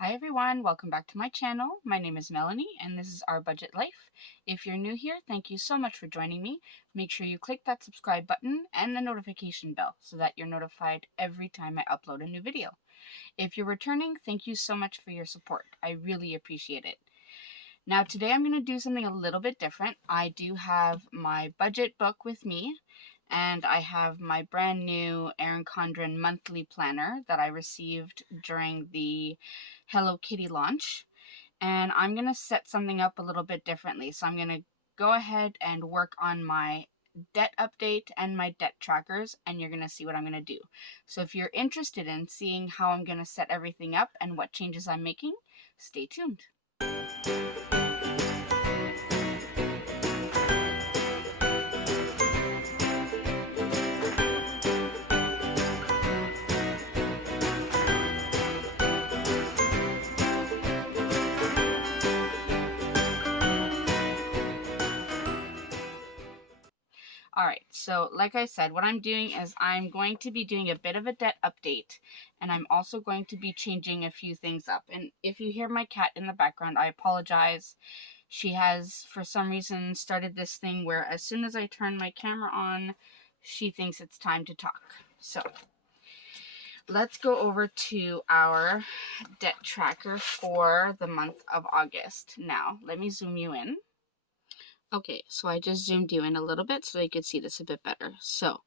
Hi everyone, welcome back to my channel. My name is Melanie and this is Our Budget Life. If you're new here, thank you so much for joining me. Make sure you click that subscribe button and the notification bell so that you're notified every time I upload a new video. If you're returning, thank you so much for your support. I really appreciate it. Now today I'm going to do something a little bit different. I do have my budget book with me and I have my brand new Erin Condren monthly planner that I received during the Hello Kitty launch. And I'm going to set something up a little bit differently. So I'm going to go ahead and work on my debt update and my debt trackers, and you're going to see what I'm going to do. So if you're interested in seeing how I'm going to set everything up and what changes I'm making, stay tuned. Alright, so like I said, what I'm doing is I'm going to be doing a bit of a debt update, and I'm also going to be changing a few things up. And if you hear my cat in the background, I apologize. She has, for some reason, started this thing where as soon as I turn my camera on, she thinks it's time to talk. So, let's go over to our debt tracker for the month of August. Now, let me zoom you in. Okay, so I just zoomed you in a little bit so you could see this a bit better. So,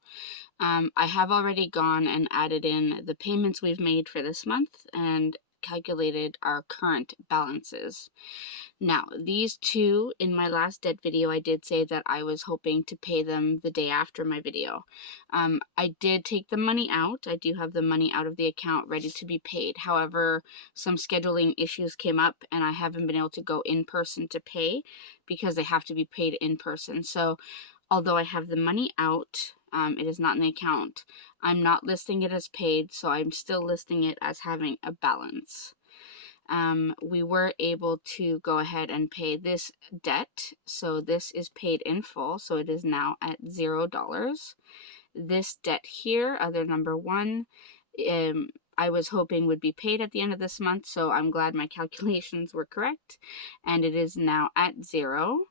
I have already gone and added in the payments we've made for this month and calculated our current balances. Now, these two, in my last debt video, I did say that I was hoping to pay them the day after my video. I did take the money out. I do have the money out of the account ready to be paid. However, some scheduling issues came up and I haven't been able to go in person to pay because they have to be paid in person. So, although I have the money out, it is not in the account. I'm not listing it as paid, so I'm still listing it as having a balance. We were able to go ahead and pay this debt. So this is paid in full. So it is now at $0. This debt here, other number one, I was hoping would be paid at the end of this month. So I'm glad my calculations were correct. And it is now at 0.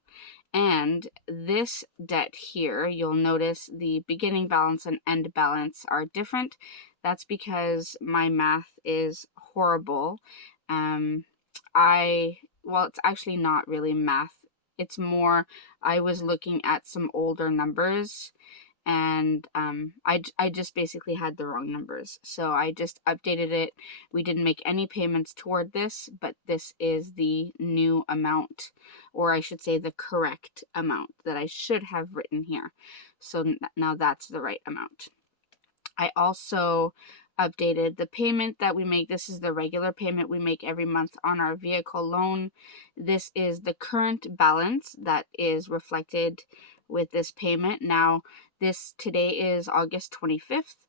And this debt here, you'll notice the beginning balance and end balance are different. That's because my math is horrible. Well, it's actually not really math. It's more, I was looking at some older numbers and I just basically had the wrong numbers. So I just updated it. We didn't make any payments toward this, but this is the new amount, or I should say the correct amount that I should have written here. So now that's the right amount. I also updated the payment that we make. This is the regular payment we make every month on our vehicle loan. This is the current balance that is reflected with this payment. Now, today is August 25th.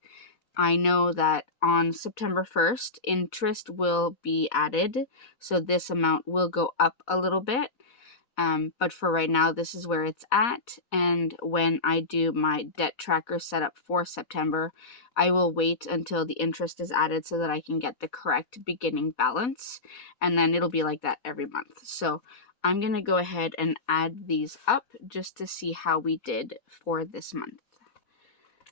I know that on September 1st, interest will be added, so this amount will go up a little bit. But for right now, this is where it's at. And when I do my debt tracker setup for September, I will wait until the interest is added so that I can get the correct beginning balance. And then it'll be like that every month. So I'm going to go ahead and add these up just to see how we did for this month.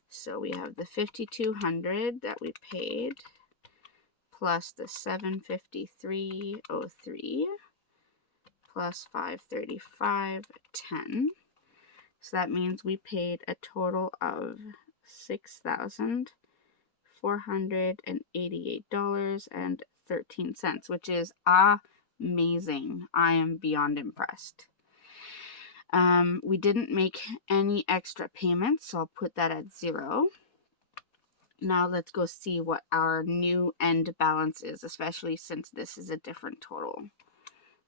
So we have the $5,200 that we paid plus the $753.03 plus $535.10. So that means we paid a total of $6,488.13, which is amazing. I am beyond impressed. We didn't make any extra payments, so I'll put that at 0. Now let's go see what our new end balance is, especially since this is a different total.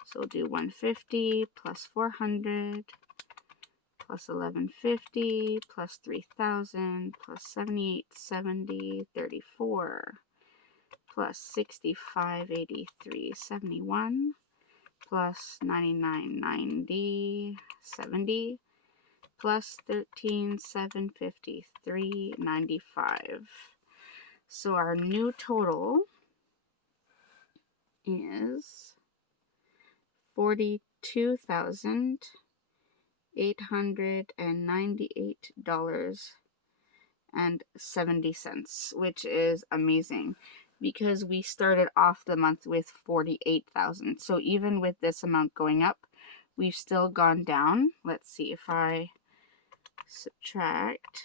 So we'll do 150 plus 400 plus 1150 plus 3000 plus 7870 34 plus 6583 71 plus 9990 70 plus 13753 95. So our new total is $42,898.70, which is amazing because we started off the month with 48,000. So even with this amount going up, we've still gone down. Let's see if I subtract.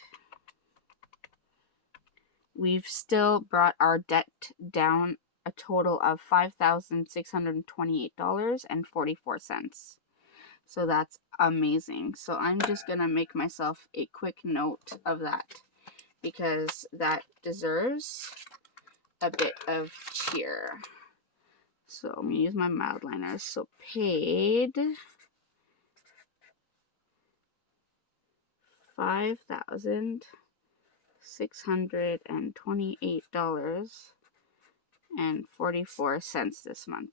We've still brought our debt down a total of $5,628.44. So that's amazing. So I'm just going to make myself a quick note of that because that deserves a bit of cheer. So I'm going to use my mild liners. So paid $5,628.44 this month.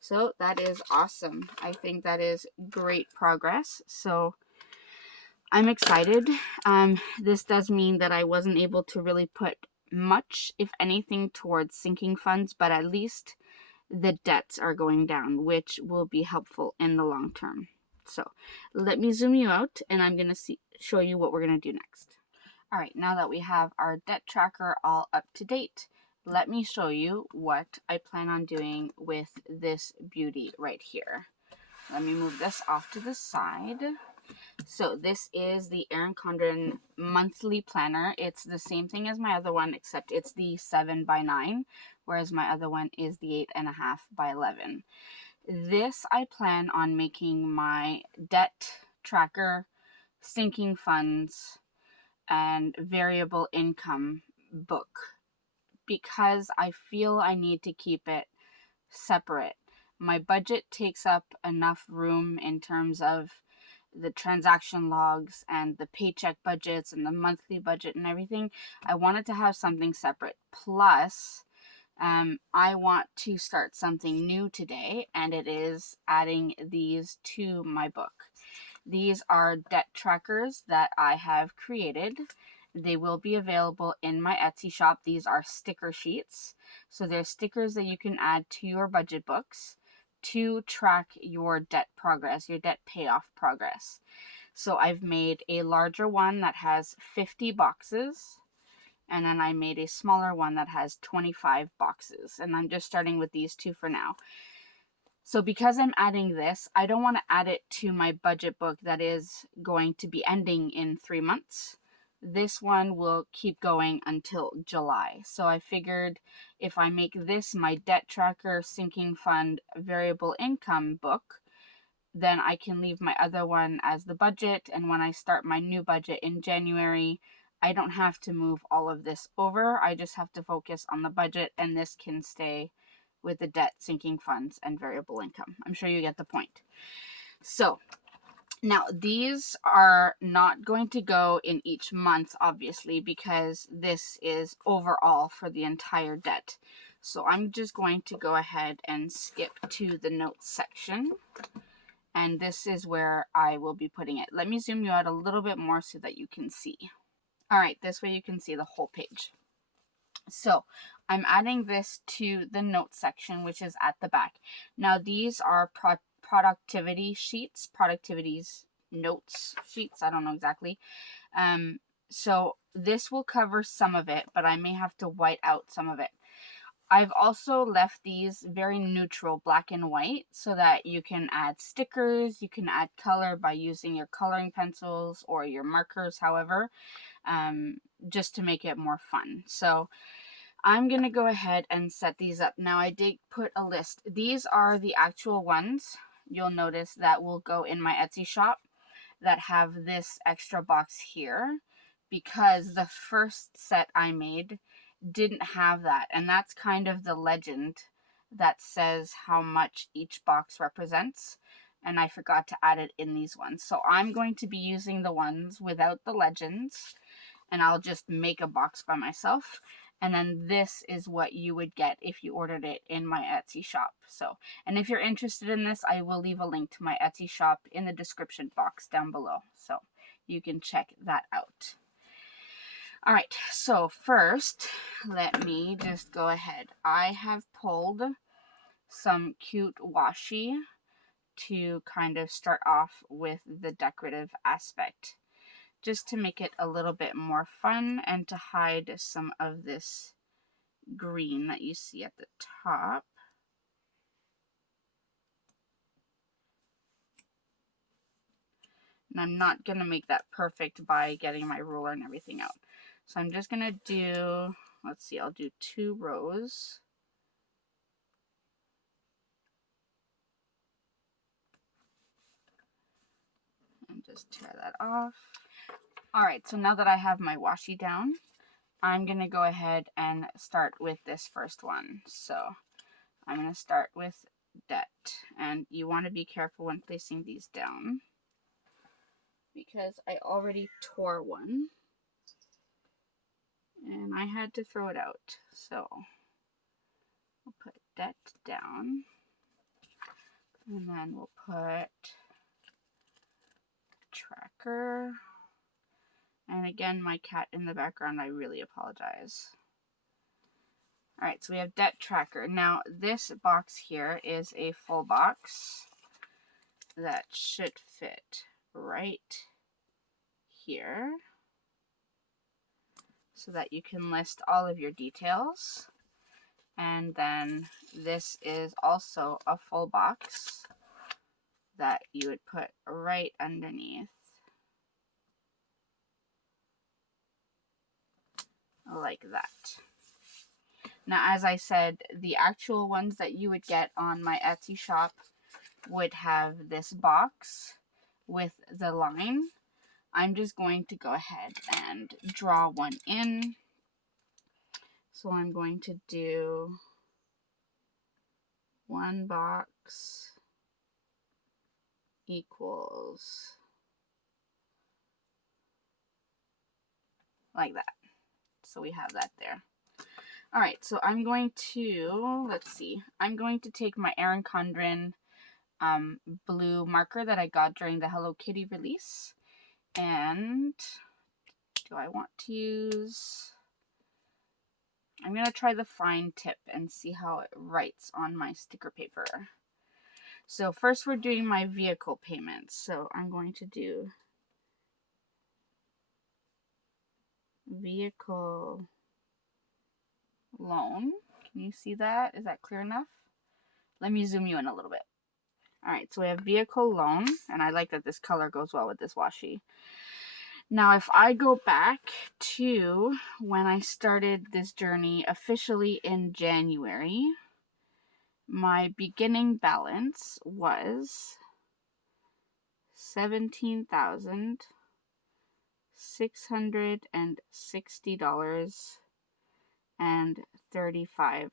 So that is awesome. I think that is great progress. So I'm excited. This does mean that I wasn't able to really put much, if anything, towards sinking funds, but at least the debts are going down, which will be helpful in the long term. So let me zoom you out, and I'm going to show you what we're going to do next. All right, now that we have our debt tracker all up to date, let me show you what I plan on doing with this beauty right here. Let me move this off to the side. So this is the Erin Condren monthly planner. It's the same thing as my other one, except it's the 7x9, whereas my other one is the 8.5x11. This I plan on making my debt tracker, sinking funds, and variable income book because I feel I need to keep it separate. My budget takes up enough room in terms of the transaction logs and the paycheck budgets and the monthly budget and everything. I wanted to have something separate. Plus, I want to start something new today, and it is adding these to my book. These are debt trackers that I have created. They will be available in my Etsy shop. These are sticker sheets. So they're stickers that you can add to your budget books to track your debt progress, your debt payoff progress. So I've made a larger one that has 50 boxes, and then I made a smaller one that has 25 boxes. And I'm just starting with these two for now. So because I'm adding this, I don't want to add it to my budget book that is going to be ending in 3 months. This one will keep going until July. So I figured if I make this my debt tracker, sinking fund, variable income book, then I can leave my other one as the budget. And when I start my new budget in January, I don't have to move all of this over. I just have to focus on the budget, and this can stay with the debt, sinking funds, and variable income. I'm sure you get the point. So now these are not going to go in each month, obviously, because this is overall for the entire debt. So I'm just going to go ahead and skip to the notes section. And this is where I will be putting it. Let me zoom you out a little bit more so that you can see. All right, this way you can see the whole page. So I'm adding this to the notes section, which is at the back. Now these are productivity sheets, productivities notes sheets. I don't know exactly. So this will cover some of it, but I may have to white out some of it. I've also left these very neutral, black and white, so that you can add stickers, you can add color by using your coloring pencils or your markers, however, just to make it more fun. So I'm going to go ahead and set these up. Now I did put a list. These are the actual ones you'll notice that will go in my Etsy shop that have this extra box here, because the first set I made didn't have that, and that's kind of the legend that says how much each box represents, and I forgot to add it in these ones. So I'm going to be using the ones without the legends, and I'll just make a box by myself. And then this is what you would get if you ordered it in my Etsy shop. So, and if you're interested in this, I will leave a link to my Etsy shop in the description box down below, so you can check that out. All right, so first, let me just go ahead. I have pulled some cute washi to kind of start off with the decorative aspect, just to make it a little bit more fun and to hide some of this green that you see at the top. And I'm not going to make that perfect by getting my ruler and everything out. So I'm just going to do, let's see, I'll do 2 rows. And just tear that off. Alright, so now that I have my washi down, I'm going to go ahead and start with this first one. So I'm going to start with debt. And you want to be careful when placing these down, because I already tore one and I had to throw it out. So we'll put debt down, and then we'll put tracker. And again, my cat in the background, I really apologize. Alright, so we have debt tracker. Now this box here is a full box that should fit right here, so that you can list all of your details. And then this is also a full box that you would put right underneath, like that. Now, as I said, the actual ones that you would get on my Etsy shop would have this box with the line. I'm just going to go ahead and draw one in. So I'm going to do one box equals like that. So we have that there. Alright, so I'm going to, let's see, I'm going to take my Erin Condren blue marker that I got during the Hello Kitty release. And do I want to use, I'm going to try the fine tip and see how it writes on my sticker paper. So first we're doing my vehicle payments. So I'm going to do vehicle loan. Can you see that? Is that clear enough? Let me zoom you in a little bit. Alright, so we have vehicle loan, and I like that this color goes well with this washi. Now, if I go back to when I started this journey officially in January, my beginning balance was $17,660.35.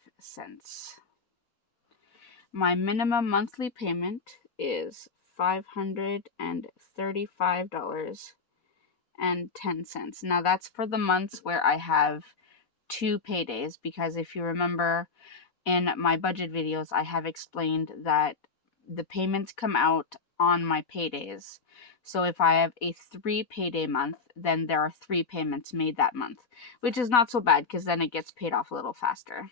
My minimum monthly payment is $535.10. Now that's for the months where I have 2 paydays, because if you remember in my budget videos, I have explained that the payments come out on my paydays. So if I have a 3 payday month, then there are 3 payments made that month, which is not so bad because then it gets paid off a little faster.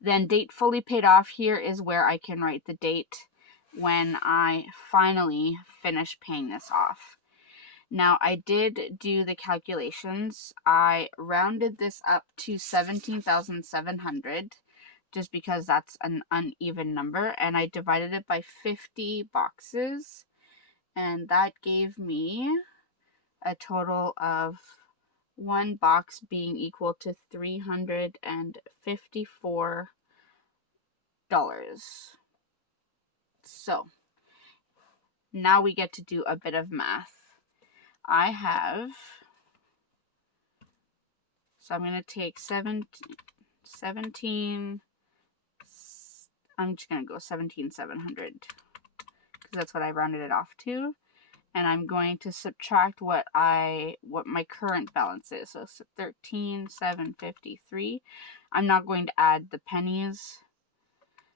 Then date fully paid off, here is where I can write the date when I finally finish paying this off. Now, I did do the calculations. I rounded this up to 17,700 just because that's an uneven number, and I divided it by 50 boxes, and that gave me a total of one box being equal to $354. So now we get to do a bit of math. I have, so I'm going to take 17, I'm just going to go 17,700 because that's what I rounded it off to. And I'm going to subtract what my current balance is. So 13,753. I'm not going to add the pennies.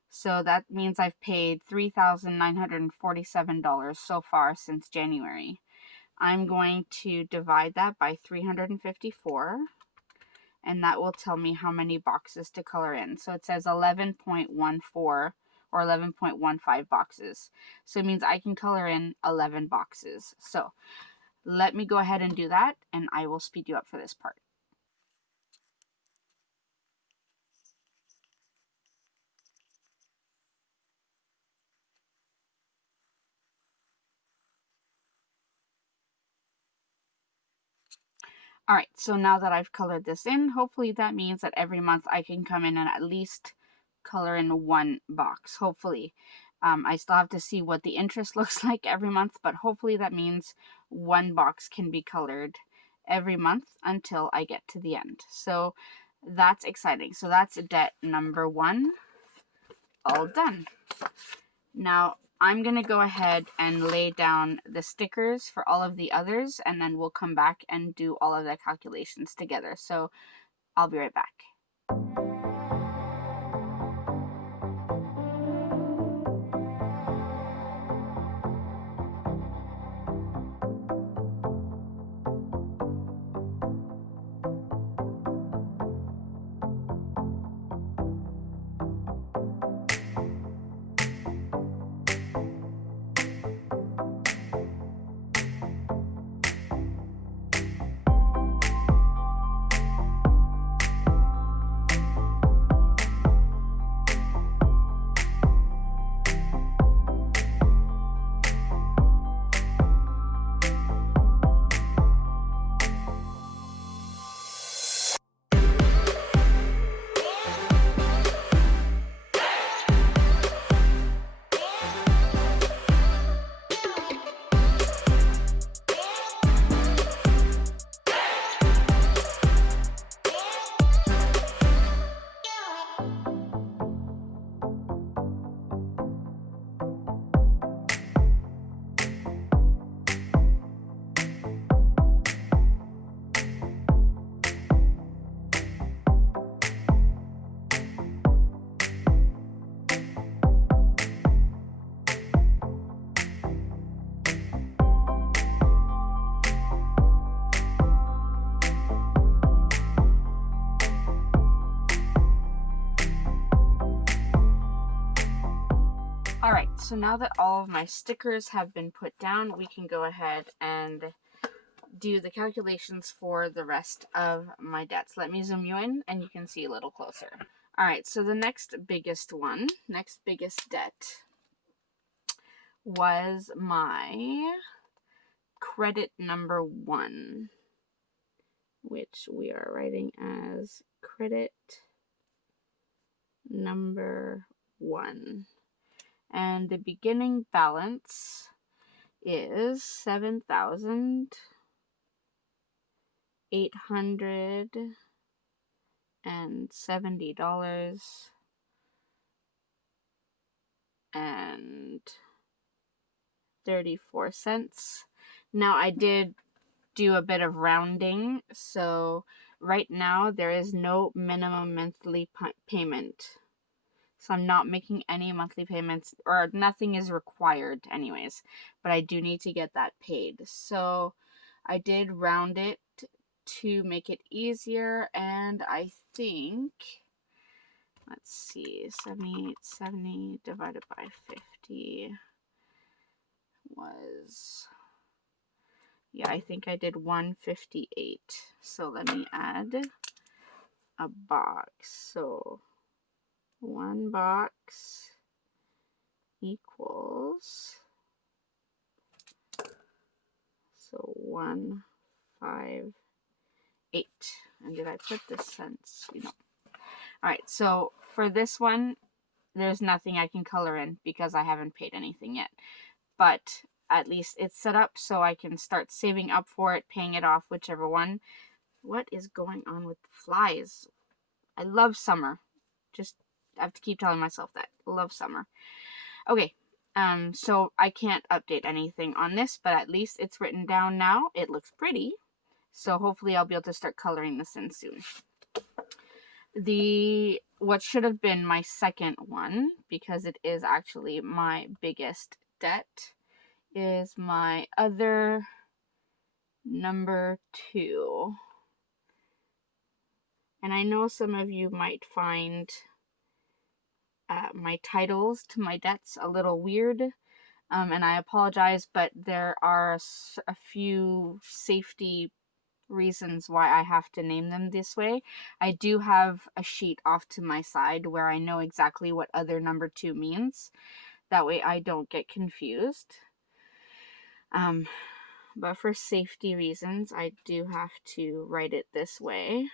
So that means I've paid $3,947 so far since January. I'm going to divide that by 354. and that will tell me how many boxes to color in. So it says 11.14 or 11.15 boxes. So it means I can color in 11 boxes. So let me go ahead and do that, and I will speed you up for this part. All right, so now that I've colored this in, hopefully that means that every month I can come in and at least color in one box, hopefully. I still have to see what the interest looks like every month, but hopefully that means one box can be colored every month until I get to the end. So that's exciting. So that's debt number 1, all done. Now I'm going to go ahead and lay down the stickers for all of the others, and then we'll come back and do all of the calculations together. So I'll be right back. All right, so now that all of my stickers have been put down, we can go ahead and do the calculations for the rest of my debts. Let me zoom you in and you can see a little closer. All right, so the next biggest debt was my credit number 1, which we are writing as credit number 1. And the beginning balance is $7,870.34. Now I did do a bit of rounding, so right now there is no minimum monthly payment. So I'm not making any monthly payments, or nothing is required anyways, but I do need to get that paid. So I did round it to make it easier, and I think, let's see, 70 divided by 50 was, yeah, I think I did 158. So let me add a box. So 1 box equals, so 158. And did I put the cents? No. All right, so for this one, there's nothing I can color in because I haven't paid anything yet. But at least it's set up so I can start saving up for it, paying it off, whichever one. What is going on with the flies? I love summer. Just I have to keep telling myself that. I love summer. Okay, so I can't update anything on this, but at least it's written down now. It looks pretty. So hopefully I'll be able to start coloring this in soon. What should have been my second one, because it is actually my biggest debt, is my other number 2, And I know some of you might find my titles to my debts a little weird, and I apologize, but there are a few safety reasons why I have to name them this way. I do have a sheet off to my side where I know exactly what other number 2 means. That way I don't get confused. But for safety reasons, I do have to write it this way.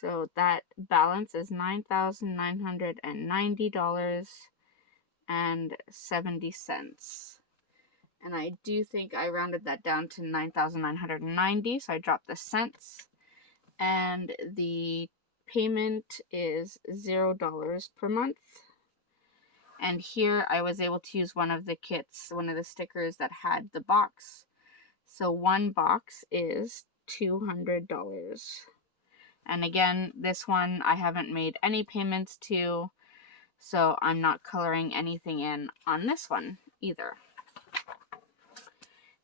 So that balance is $9,990.70. And I do think I rounded that down to 9,990, so I dropped the cents. And the payment is $0 per month. And here I was able to use one of the kits, one of the stickers that had the box. So one box is $200. And again, this one I haven't made any payments to, so I'm not coloring anything in on this one either.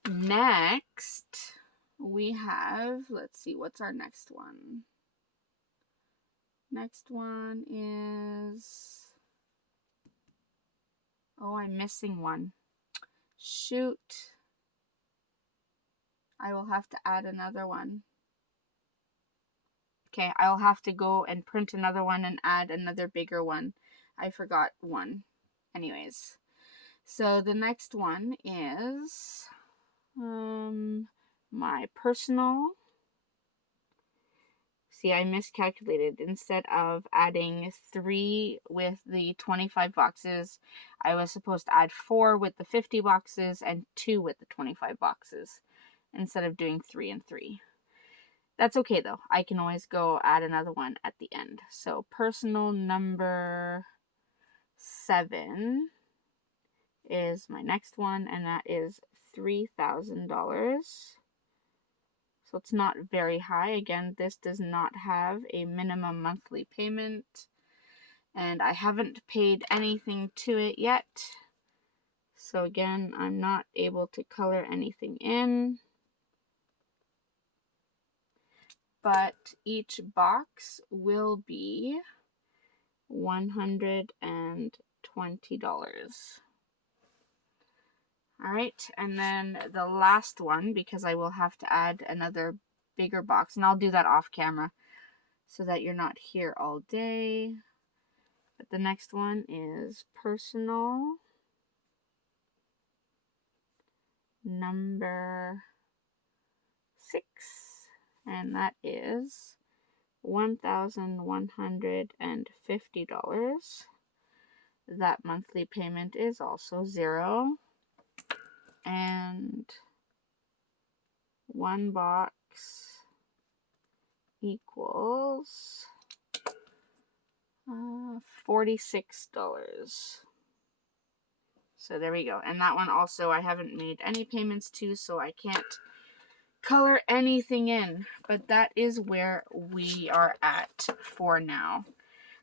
Next, we have, let's see, what's our next one? Next one is, oh, I'm missing one. Shoot. I will have to add another one. Okay, I'll have to go and print another one and add another bigger one. I forgot one. Anyways, so the next one is my personal. See, I miscalculated. Instead of adding 3 with the 25 boxes, I was supposed to add 4 with the 50 boxes and 2 with the 25 boxes instead of doing 3 and 3. That's okay though. I can always go add another one at the end. So personal number 7 is my next one, and that is $3,000. So it's not very high. Again, this does not have a minimum monthly payment, and I haven't paid anything to it yet. So again, I'm not able to color anything in. But each box will be $120. All right, and then the last one, because I will have to add another bigger box, and I'll do that off camera so that you're not here all day. But the next one is personal number 6, and that is $1,150. That monthly payment is also 0. And one box equals $46. So there we go. And that one also I haven't made any payments to, so I can't color anything in. But that is where we are at for now.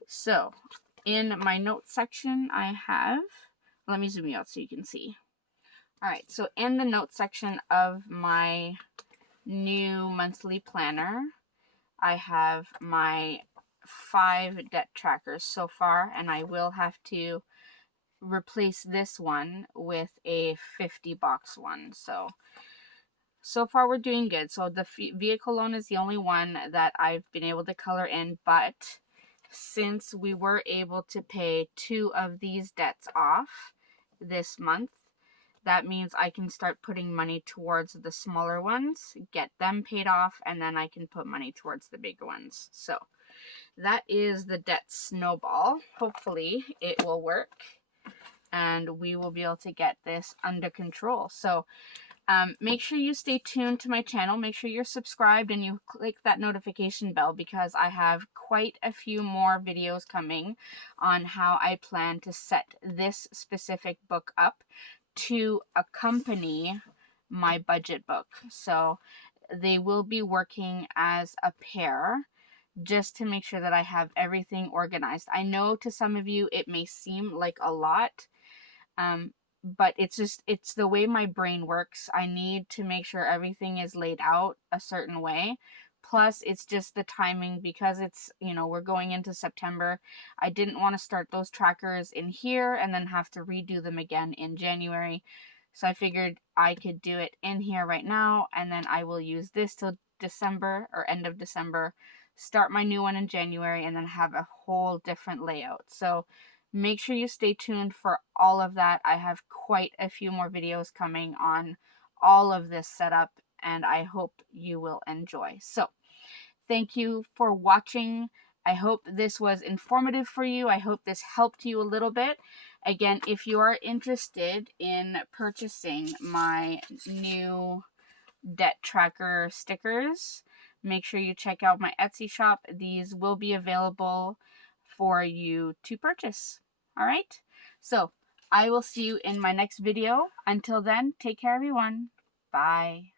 So in my notes section, I have, let me zoom you out so you can see. All right, so in the notes section of my new monthly planner, I have my 5 debt trackers so far, and I will have to replace this one with a 50 box one. So far we're doing good. So the vehicle loan is the only one that I've been able to color in, but since we were able to pay 2 of these debts off this month, that means I can start putting money towards the smaller ones, get them paid off, and then I can put money towards the bigger ones. So that is the debt snowball. Hopefully it will work and we will be able to get this under control. So make sure you stay tuned to my channel. Make sure you're subscribed and you click that notification bell, because I have quite a few more videos coming on how I plan to set this specific book up to accompany my budget book. So they will be working as a pair just to make sure that I have everything organized. I know to some of you it may seem like a lot, but it's the way my brain works. I need to make sure everything is laid out a certain way Plus, it's just the timing because it's, you know, we're going into September. I didn't want to start those trackers in here and then have to redo them again in January. So I figured I could do it in here right now, and then I will use this till December or end of December, start my new one in January, and then have a whole different layout. So make sure you stay tuned for all of that. I have quite a few more videos coming on all of this setup, and I hope you will enjoy. So thank you for watching. I hope this was informative for you. I hope this helped you a little bit. Again, if you are interested in purchasing my new debt tracker stickers, make sure you check out my Etsy shop. These will be available for you to purchase. All right? So I will see you in my next video. Until then, take care, everyone. Bye.